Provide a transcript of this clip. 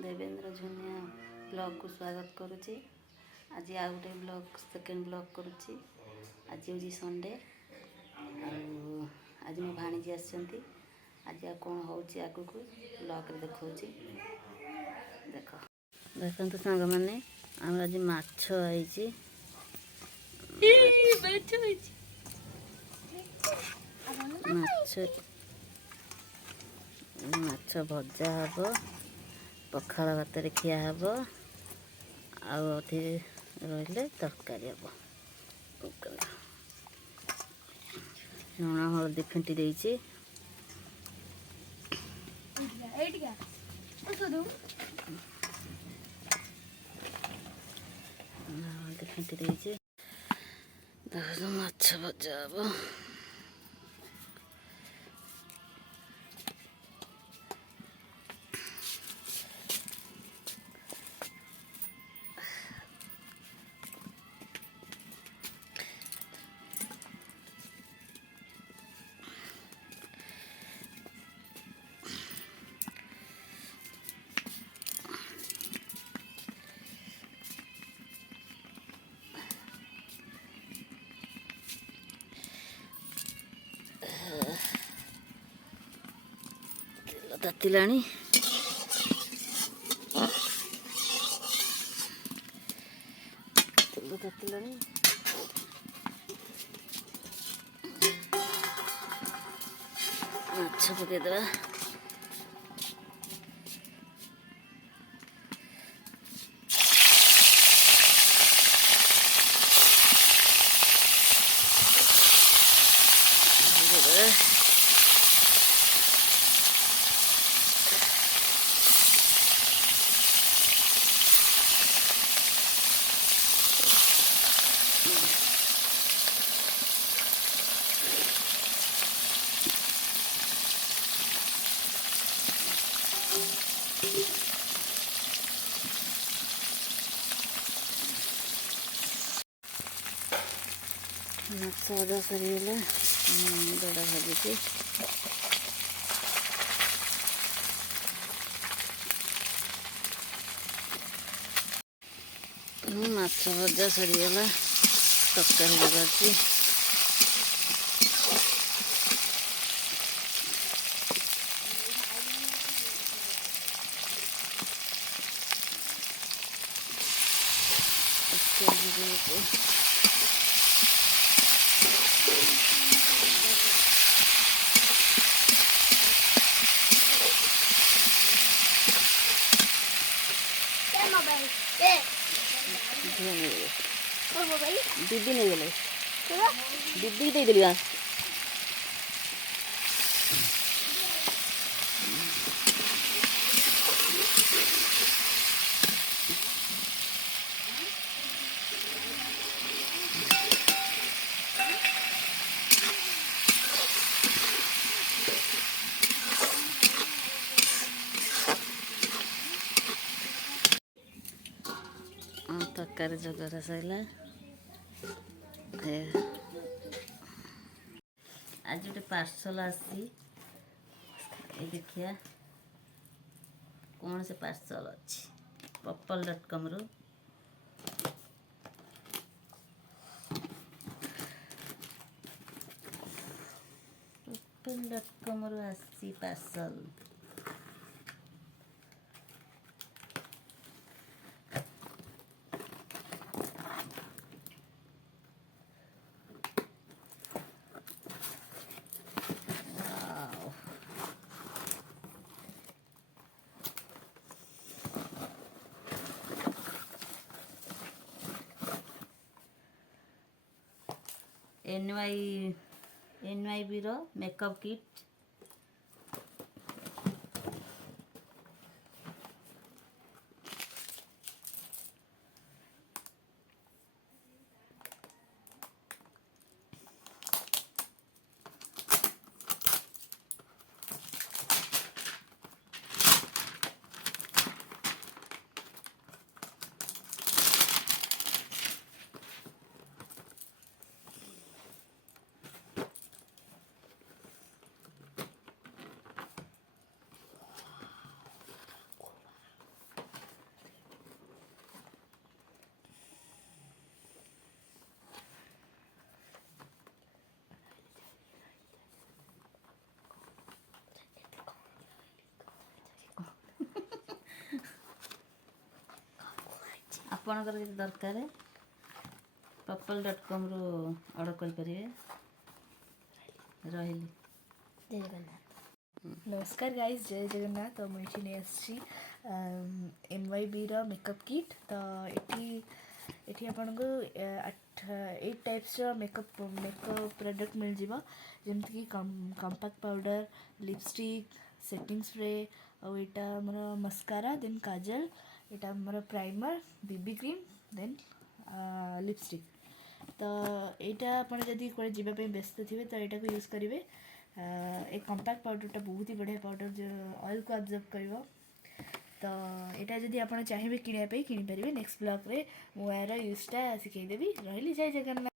Devendra Jhuniya blog को स्वागत करुच्ची। आज आ गए ब्लॉग सेकेंड ब्लॉग करुच्ची। आज हूँ संडे आज मो भाणीजी आसछंती। आज आ कौन होची आगु को ब्लॉग रे देखौची। देख देखंतु संग माने हम आज माछ आइची माछ भजा हब पखाल भात खिया हब आउे रही तरकारी हब। लुण हलदी फेंटी देइछि हलदी फेंटी देइछि माछ भजा हब। तातिलाणी तेल तातिलाणी माछ पकईदे माछ भजा सरीगला बड़ा भाजी माछ भजा सरीगला तरकारी लगाची दीदी नहीं गले दीदी दे दिली तरकारी जगह सैला। आज गोटे पार्सल आसी देखिया कौन से पार्सल अच्छी purple.com रू purple.com रू आसी पार्सल। NYB रो मेकअप किट ଆପଣଙ୍କର ଯଦି ଦରକାର purple.com ରୁ ଅର୍ଡ଼ର କରିପାରିବେ। ରହିଲି। जय जगन्नाथ। नमस्कार गाइस, जय जगन्नाथ। तो मुझे नहीं आसी MYB रो मेकअप किट। तो एठी आपन को 8 टाइप्स रो मेकअप प्रोडक्ट मिल जिवो, जेमति कि compact powder, lipstick, setting spray, और एटा हमर मस्कारा, देन काजल, एटा हमर primer, BB cream, then lipstick. तो एटा आपन जदी कोइ जिबा पे व्यस्त थिबे तो एटा को यूज करिवे। एक कॉम्पैक्ट पाउडरटा बहुत ही बढ़िया पाउडर जो ऑयल को अब्जॉर्ब करिवो। तो एटा जदी आपन चाहिबे किनिया पे किनि परिबे। नेक्स्ट ब्लॉग रे मु यार यूजटा सिखै देबी। रहली जय जगन्नाथ।